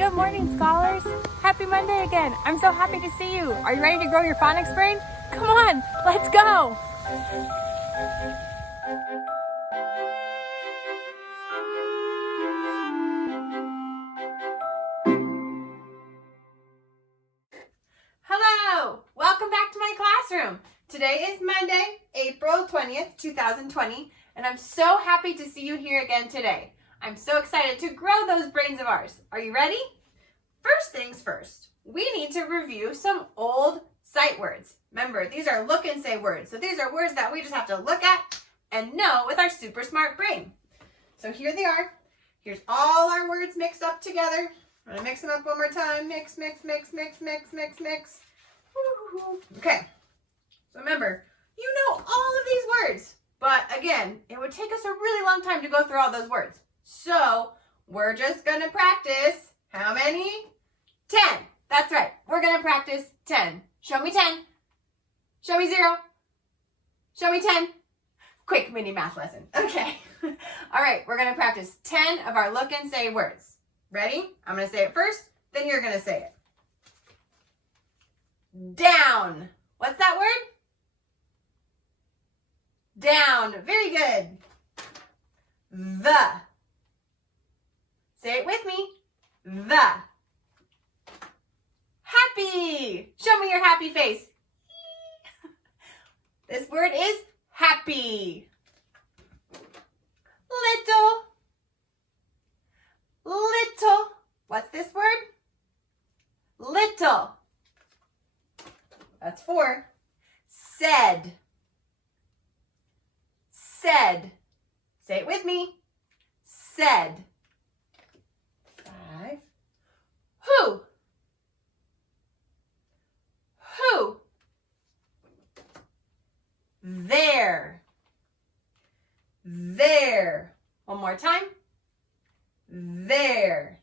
Good morning, scholars. Happy Monday again. I'm so happy to see you. Are you ready to grow your phonics brain? Come on, let's go. Hello, welcome back to my classroom. Today is Monday, April 20th, 2020, and I'm so happy to see you here again today. I'm so excited to grow those brains of ours. Are you ready? First things first, we need to review some old sight words. Remember, these are look and say words. So these are words that we just have to look at and know with our super smart brain. So here they are. Here's all our words mixed up together. I'm gonna mix them up one more time. Mix, mix, mix, mix, mix, mix, mix. Okay, so remember, you know all of these words, but again, it would take us a really long time to go through all those words. So we're just gonna practice, how many? 10. That's right, we're gonna practice 10. Show me 10. Show me 0. Show me 10. Quick mini math lesson. Okay. All right, we're gonna practice 10 of our look and say words. Ready? I'm gonna say it first, then you're gonna say it. Down. What's that word? Down. Very good. The. Say it with me. The. Happy. Show me your happy face. This word is happy. Little. Little. What's this word? Little. That's 4. Said. Said. Say it with me. Said. 5. Who? Who? There. There. One more time. There.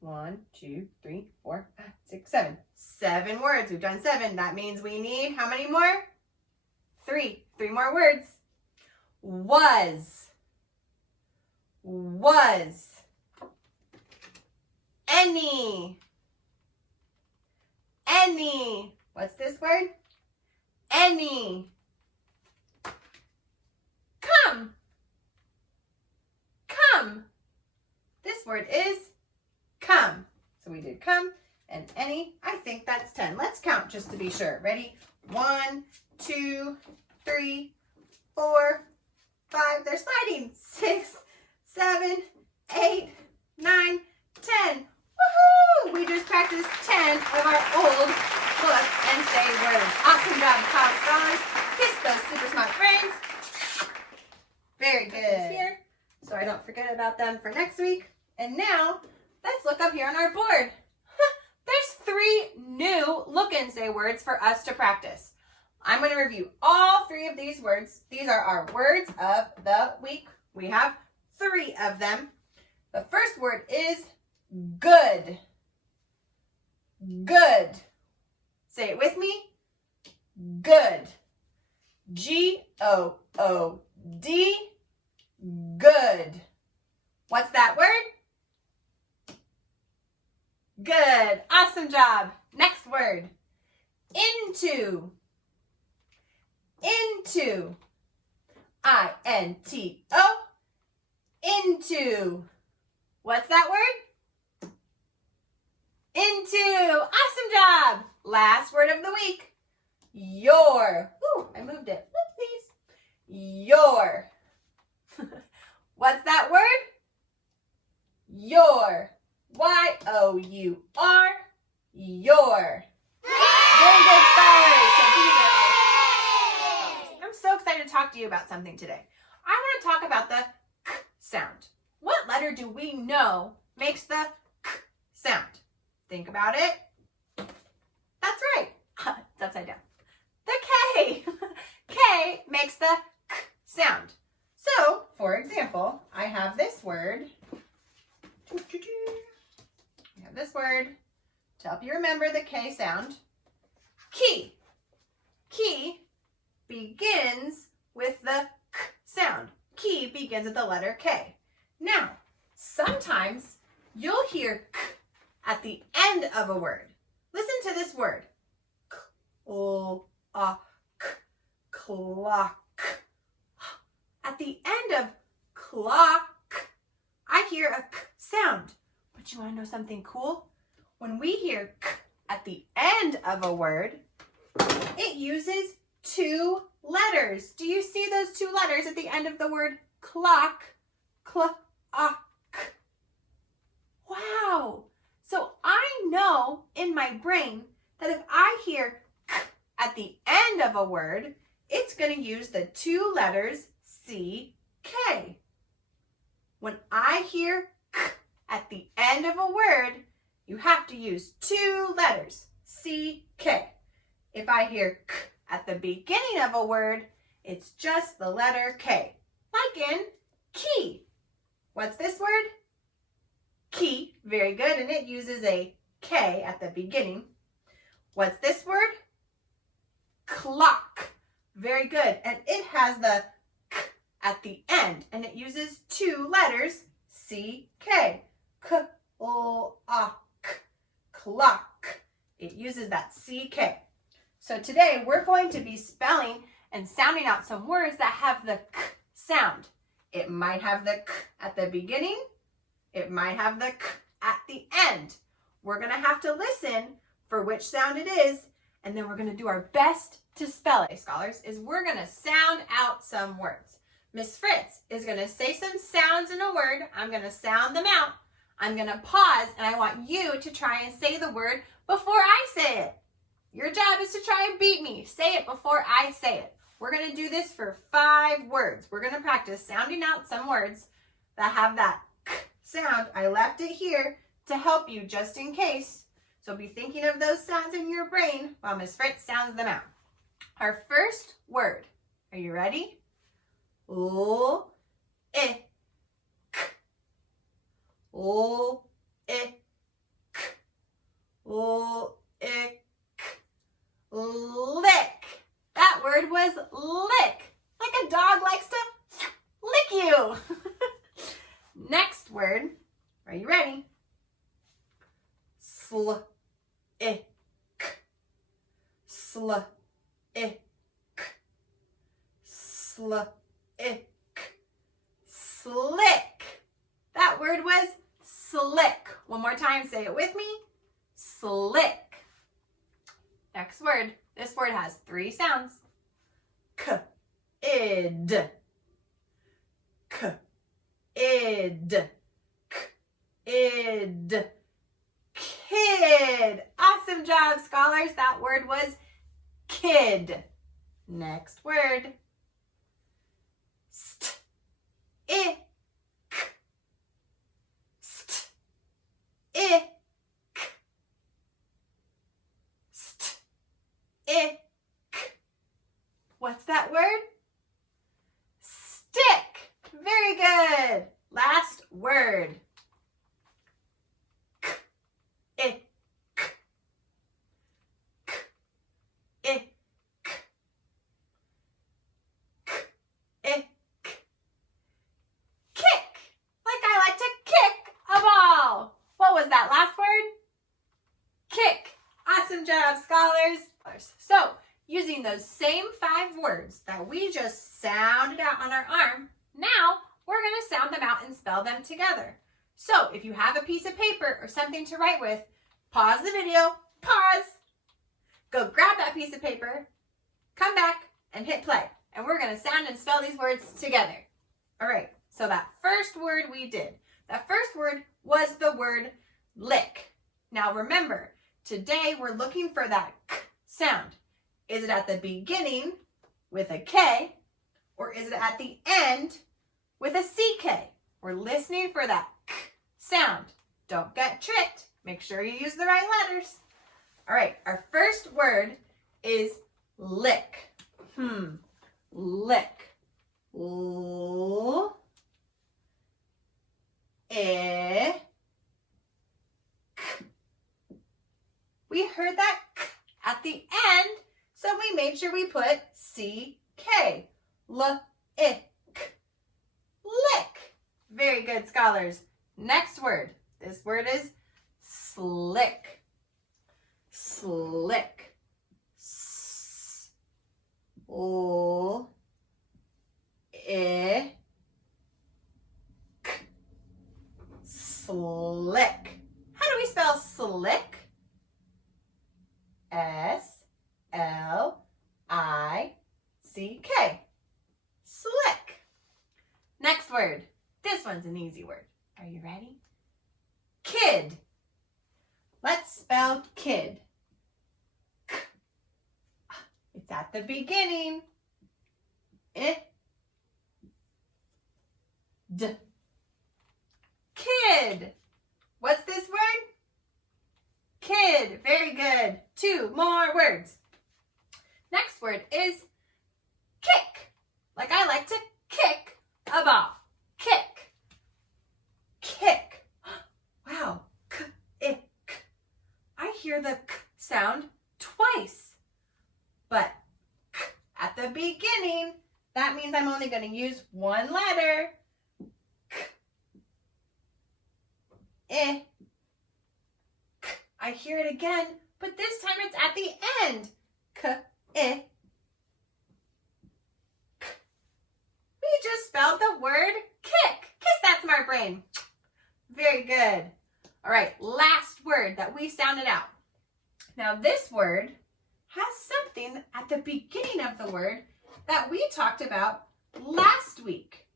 1, 2, 3, 4, 5, 6, 7. 7 words. We've done 7. That means we need how many more? 3. 3 more words. Was. Was. Any. Any. What's this word? Any. Come. Come. This word is come. So we did come and any. I think that's 10. Let's count just to be sure. Ready? 1, 2, 3, 4, 5. They're sliding. 6, 7, 8, 9, 10. Woohoo! We just practiced 10 of our old look and say words. Awesome job, college scholars. Kiss those super smart brains. Very good. Here, so I don't forget about them for next week. And now, let's look up here on our board. There's 3 new look and say words for us to practice. I'm going to review all 3 of these words. These are our words of the week. We have 3 of them. The first word is good. Good. Say it with me. Good. G-O-O-D. Good. What's that word? Good. Awesome job. Next word. Into. Into. I-N-T-O. Into. What's that word? Into. Awesome job. Last word of the week. Your. Ooh, I moved it. Whoopsies. Your. What's that word? Your. Y-O-U-R. Your. Very good, scholars. So these are I'm so excited to talk to you about something today. I want to talk about the k sound. What letter do we know makes the k sound? Think about it. That's right. It's upside down. The K. K makes the k sound. So, for example, I have this word. I have this word to help you remember the K sound. Key. Key begins with the k sound. Key begins with the letter K. Now, Sometimes you'll hear k at the end of a word. Listen to this word. Clock. At the end of clock, I hear a k sound. But you want to know something cool? When we hear k at the end of a word, it uses two letters. Do you see those two letters at the end of the word clock? Clock. Wow. So I know in my brain that if I hear k at the end of a word, it's going to use the two letters C-K. When I hear k at the end of a word, you have to use two letters, C-K. If I hear k at the beginning of a word, it's just the letter K, like in key. What's this word? Key. Very good, and it uses a K at the beginning. What's this word? Clock. Very good, and it has the k at the end, and it uses two letters, C-K. Clock. It uses that C-K. So today we're going to be spelling and sounding out some words that have the k sound. It might have the k at the beginning. It might have the k at the end. We're going to have to listen for which sound it is, and then we're going to do our best to spell it. Scholars, is we're going to sound out some words. Miss Fritz is going to say some sounds in a word. I'm going to sound them out. I'm going to pause, and I want you to try and say the word before I say it. Your job is to try and beat me. Say it before I say it. We're going to do this for 5 words. We're going to practice sounding out some words that have that k sound. I left it here to help you just in case. So be thinking of those sounds in your brain while Miss Fritz sounds them out. Our first word. Are you ready? L-I-K. L-I-K. L-I-K. Lick. That word was lick. Like a dog likes to lick you. Next word. Are you ready? Slick. Slick. Slick. Slick. That word was slick. One more time, say it with me. Slick. Next word. This word has 3 sounds. K-id. K-id. K-id. Kid. Awesome job, scholars. That word was kid. Next word. St-ick. St-ick. St-ick. What's that word? Stick. Very good. Last word. K-ick. K-ick. K-ick. Kick. Like I like to kick a ball. What was that last word? Kick. Awesome job, scholars. So, using those same 5 words that we just sounded out on our arm, now we're going to sound them out and spell them together. So, if you have a piece of paper or something to write with, pause the video, pause, go grab that piece of paper, come back, and hit play. And we're going to sound and spell these words together. All right, so that first word we did, that first word was the word lick. Now remember, today we're looking for that k sound. Is it at the beginning with a K, or is it at the end with a CK? We're listening for that k sound. Don't get tricked. Make sure you use the right letters. All right, our first word is lick. Lick. L-I-K. We heard that k at the end, so we made sure we put C-K. L-I-K. Lick. Very good, scholars. Next word. This word is slick. Slick. S-L-I-C-K. Slick. How do we spell slick? S-L-I-C-K. Slick. Next word. This one's an easy word. Are you ready? Kid. Let's spell kid. K. It's at the beginning. I-D. Kid. What's this word? Kid. Very good. 2 more words. Next word is kick. Like I like to kick a ball. Kick. Kick. Wow. K-ick. I hear the k sound twice. But k at the beginning, that means I'm only going to use one letter. K. I hear it again, but this time it's at the end. K-I. We just spelled the word kick. Kiss that smart brain. Very good. All right, last word that we sounded out. Now this word has something at the beginning of the word that we talked about last week.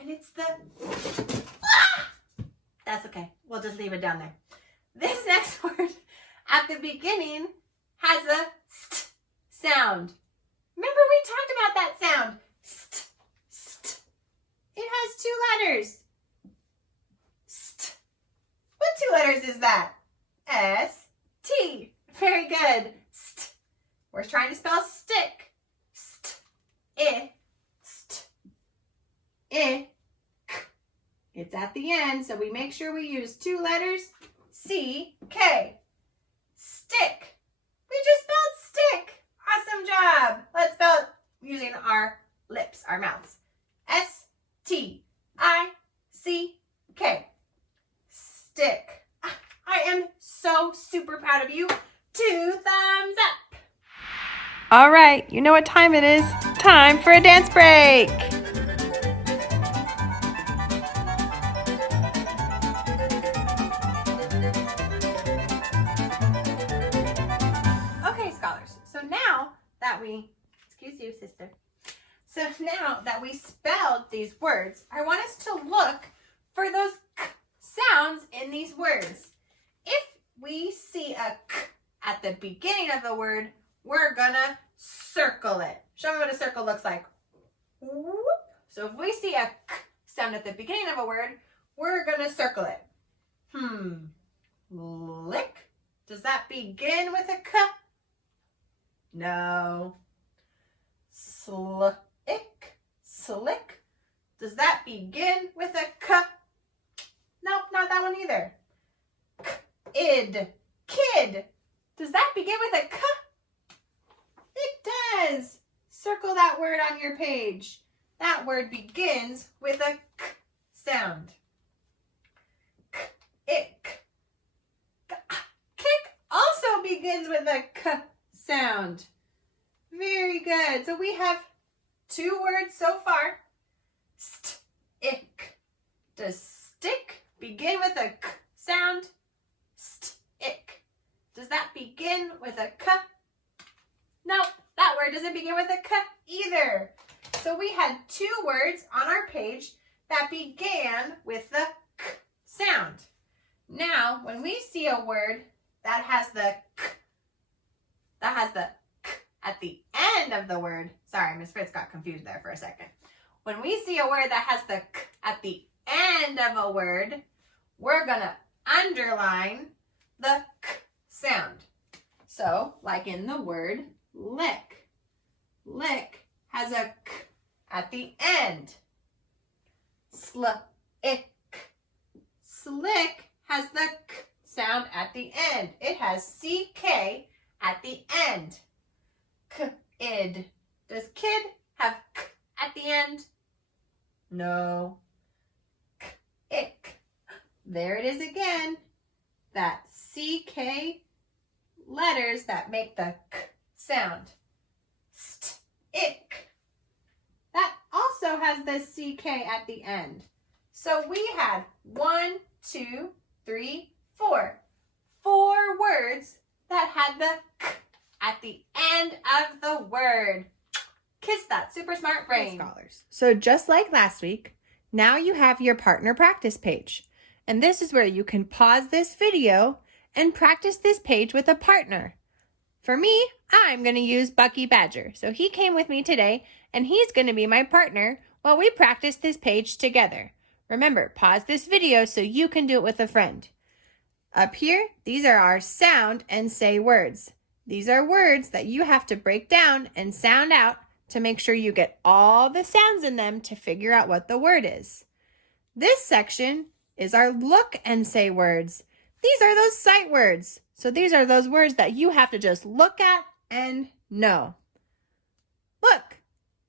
And it's the That's okay. We'll just leave it down there. This next word at the beginning has a st sound. Remember we talked about that sound. St, st. It has 2 letters. St. What 2 letters is that? S-T. Very good. St. We're trying to spell stick. St. I. St. I. It's at the end, so we make sure we use 2 letters. C-K. Stick. We just spelled stick. Awesome job. Let's spell it using our lips, our mouths. S-T-I-C-K. Stick. I am so super proud of you. 2 thumbs up. All right, you know what time it is. Time for a dance break. Excuse you, sister. So now that we spelled these words, I want us to look for those k sounds in these words. If we see a k at the beginning of the word, we're gonna circle it. Show me what a circle looks like. Whoop. So if we see a k sound at the beginning of a word, we're gonna circle it. Lick. Does that begin with a k? No. Slick. Slick. Does that begin with a k? Nope, not that one either. K-id. Kid. Does that begin with a k? It does. Circle that word on your page. That word begins with a k sound. K-ick. Kick also begins with a k sound. Very good. So we have 2 words so far. St-ick. Does stick begin with a k sound? St-ick. Does that begin with a k? No, that word doesn't begin with a k either. So we had 2 words on our page that began with the k sound. Now, when we see a word that has the k, at the end of the word, sorry, Miss Fritz got confused there for a second. When we see a word that has the k at the end of a word, we're gonna underline the k sound. So, like in the word lick. Lick has a k at the end. Slick. Slick has the k sound at the end. It has CK at the end. K-id. Does kid have k at the end? No. K-ick. There it is again. That CK letters that make the K sound. St, ick. That also has the CK at the end. So we had 1, 2, 3, 4. 4 words that had the K at the end of the word. Kiss that super smart brain. Scholars. So just like last week, now you have your partner practice page. And this is where you can pause this video and practice this page with a partner. For me, I'm going to use Bucky Badger. So he came with me today and he's going to be my partner while we practice this page together. Remember, pause this video so you can do it with a friend. Up here, these are our sound and say words. These are words that you have to break down and sound out to make sure you get all the sounds in them to figure out what the word is. This section is our look and say words. These are those sight words. So these are those words that you have to just look at and know. Look,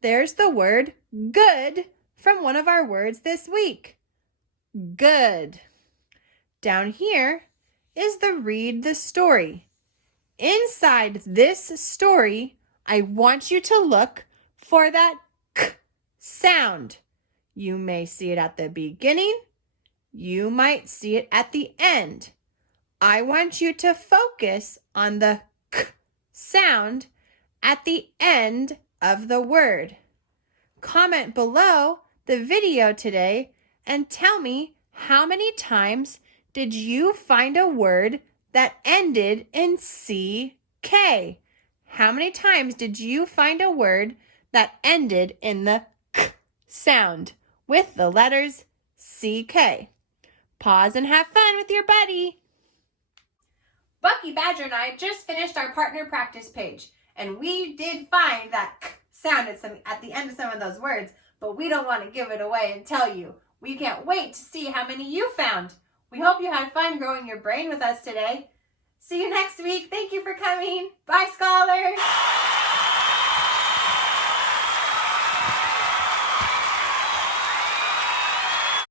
there's the word good from one of our words this week. Good. Down here is the read the story. Inside this story, I want you to look for that K sound. You may see it at the beginning. You might see it at the end. I want you to focus on the K sound at the end of the word. Comment below the video today and tell me how many times did you find a word that ended in CK? How many times did you find a word that ended in the K sound with the letters CK? Pause and have fun with your buddy. Bucky Badger and I just finished our partner practice page, and we did find that K sound at the end of some of those words, but we don't want to give it away and tell you. We can't wait to see how many you found. We hope you had fun growing your brain with us today. See you next week. Thank you for coming. Bye, scholars.